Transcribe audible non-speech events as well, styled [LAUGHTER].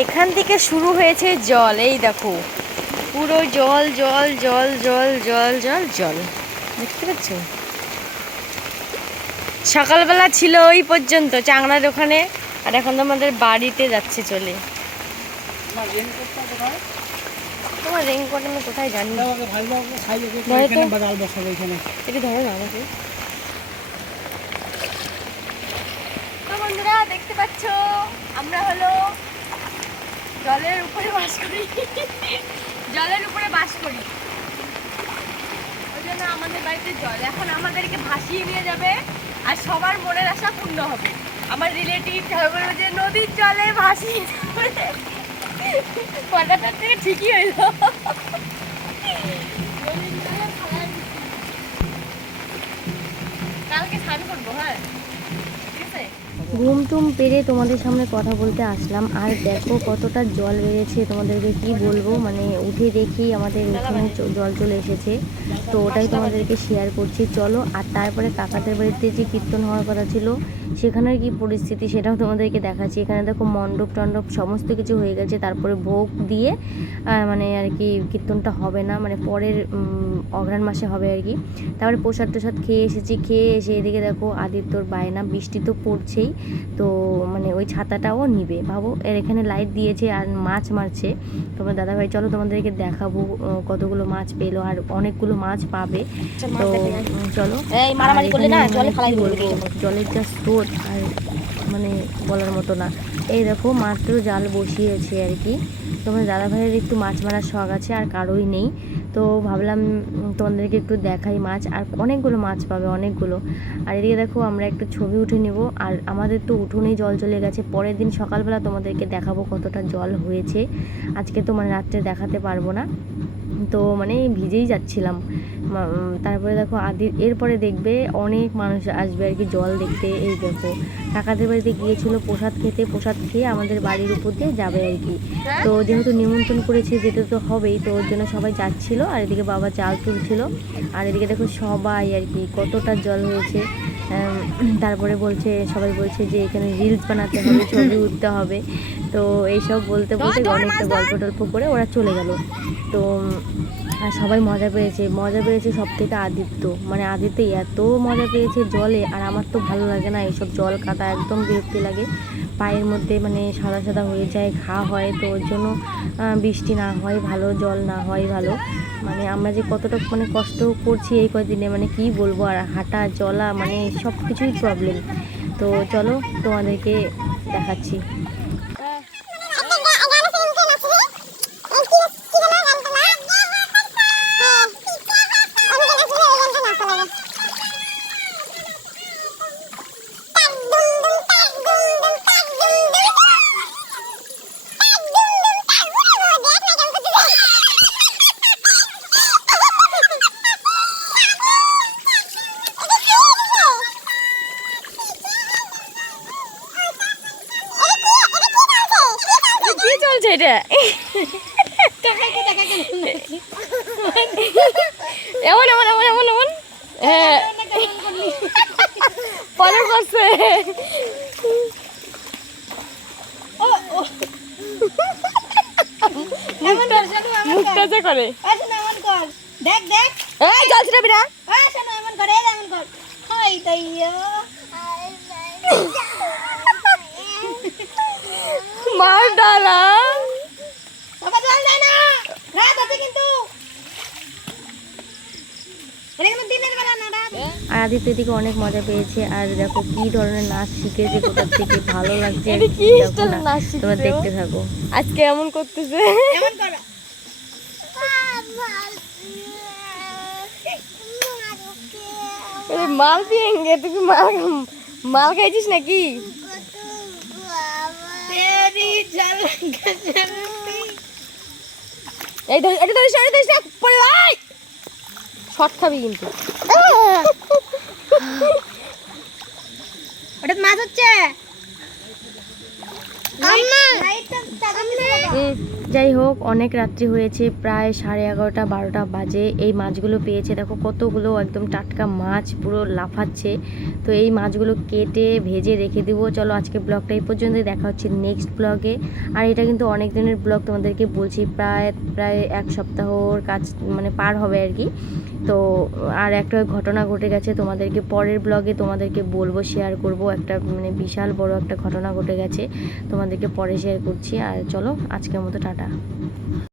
এখান থেকে শুরু হয়েছে জল এই দেখো। পুরো জল জল জল জল জল জল জল। দেখতে পাচ্ছ? সকালবেলা ছিল ওই পর্যন্ত চাংড়ার ওখানে আর এখন তো আমাদের বাড়িতে যাচ্ছে চলে। তোমার রেইনকোট আমি কোথায় জানি? ধরো না আমাকে। বন্ধুরা দেখতে পাচ্ছ? আমরা হলো জলের উপরে বাস করি। জলের উপরে বাস করি। ওই জন্য আমাদের বাড়িতে জল। এখন আমাদেরকে ভাসিয়ে নিয়ে যাবে আর সবার মনের আশা পূর্ণ হবে। আমার রিলেটিভ সবাই যে, নদীর জলে ভাসিয়ে কথাটা থেকে ঠিকই হইল। ঘুম টুম পেরে তোমাদের সামনে কথা বলতে আসলাম। আর দেখো কতটা জল বেড়েছে তোমাদেরকে কি বলব? মানে উঠে দেখি আমাদের এখানে জল চলে এসেছে। তো ওটাই তোমাদেরকে শেয়ার করছি। চলো, আর তারপরে কাকাদের বাড়িতে যে কীর্তন হওয়ার কথা ছিল, সেখানের কি পরিস্থিতি সেটাও তোমাদেরকে দেখাচ্ছি। এখানে দেখো মণ্ডপ টণ্ডপ সমস্ত কিছু হয়ে গেছে। তারপরে ভোগ দিয়ে মানে আর কি কীর্তনটা হবে না। মানে পরের অঘ্রাণ মাসে হবে আর কি। তারপরে প্রসাদ টোসাদ খেয়ে এসেছি। খেয়ে এসে এদিকে দেখো আদিত্যর বায়না। বৃষ্টি তো পড়ছেই। তো মানে ওই ছাতাটাও নিবে। ভাবো এর এখানে লাইট দিয়েছে আর মাছ মারছে। তোমার দাদাভাই চলো তোমাদেরকে দেখাবো কতগুলো মাছ পেল আর অনেকগুলো মাছ পাবে। তো চলো। জলের যা স্রোত আর মানে বলার মতো না। এই দেখো মাত্র জাল বসিয়েছে আর কি। তোমার দাদাভাইয়ের একটু মাছ মারার শখ আছে আর কারোই নেই। তো ভাবলাম তোমাদেরকে একটু দেখাই মাছ, আর অনেকগুলো মাছ পাবে, অনেকগুলো। আর এদিকে দেখো আমরা একটু ছবি উঠে নেব। আর আমাদের তো উঠোনেই জল চলে গেছে। পরের দিন সকালবেলা তোমাদেরকে দেখাবো কতটা জল হয়েছে। আজকে তো মানে রাত্রে দেখাতে পারব না। তো মানে ভিজেই যাচ্ছিলাম। তারপরে দেখো আদি এরপরে দেখবে অনেক মানুষ আসবে আর কি জল দেখতে এই দেখো। কাকাদের বাড়িতে গিয়েছিল প্রসাদ খেতে প্রসাদ খেয়ে আমাদের বাড়ির উপর দিয়ে যাবে আর কি। তো যেহেতু নিমন্ত্রণ করেছে যেতে তো হবেই তো ওর জন্য সবাই যাচ্ছিল আর এদিকে বাবা চাল তুলছিল। আর এদিকে দেখো সবাই আর কি কতটা জল হয়েছে। তারপরে বলছে সবাই বলছে যে এখানে রিলস বানাতে হবে ছবি উঠতে হবে। তো এইসব বলতে বলতে অনেকটা গল্প টল্প করে ওরা চলে গেল। তো আর সবাই মজা পেয়েছে। মজা পেয়েছে সব থেকে আদিত্য। মানে আদিত্য এত মজা পেয়েছে জলে, আর আমার তো ভালো লাগে না এইসব জল কাটা একদম বিরক্তি লাগে। পায়ের মধ্যে মানে সাদা সাদা হয়ে যায়, ঘা হয়, তো ওর জন্য বৃষ্টি না হয় ভালো, জল না হয় ভালো। মানে আমরা যে কতটা মানে কষ্ট করছি এই কদিনে মানে কি বলব? আর হাঁটা, চলা মানে সব কিছুই প্রবলেম তো চলো তোমাদেরকে দেখাচ্ছি। এটা? এমন এমন এমন এমন এমন? হ্যাঁ। করছে। মুখটা যে করে দেখ দেখ না? এমন করে এমন কর মার ডালা বাবা জল দেয় না রাত আছে কিন্তু এটা কিন্তু দিনের বেলা না রাত আর আদিত্য এদিকে অনেক মজা পেয়েছে। আর দেখো কি ধরনের নাচ শিখেছে কোথা থেকে ভালো লাগছে তোমরা দেখতে থাকো। আজকে এমন করতেছে। এমন করো। আরে মাল পিয়েঙ্গে তুই মাল মাল খাইছিস নাকি? এই ধর এটা ধরিস এটা ধরিস পড়ে আয়! শর্ট খাবি কিন্তু। [LAUGHS] যাই হোক, অনেক রাত্রি হয়েছে, প্রায় সাড়ে এগারোটা, বারোটা বাজে। এই মাছগুলো পেয়েছে, দেখো কতগুলো একদম টাটকা মাছ, পুরো লাফাচ্ছে। তো এই মাছগুলো কেটে ভেজে রেখে দেবো। চলো আজকে ব্লগটা এই পর্যন্ত দেখা হচ্ছে নেক্সট ব্লগে আর এটা কিন্তু অনেক দিনের ব্লগ তোমাদেরকে বলছি, প্রায় প্রায় এক সপ্তাহর কাজ মানে পার হবে আর কি। তো আর একটা ঘটনা ঘটে গেছে, তোমাদেরকে পরের ব্লগে তোমাদেরকে বলব শেয়ার করব। একটা মানে বিশাল বড় একটা ঘটনা ঘটে গেছে, তোমাদেরকে পরে শেয়ার করছি। আর চলো, আজকের মতো, টাটা। 嗯。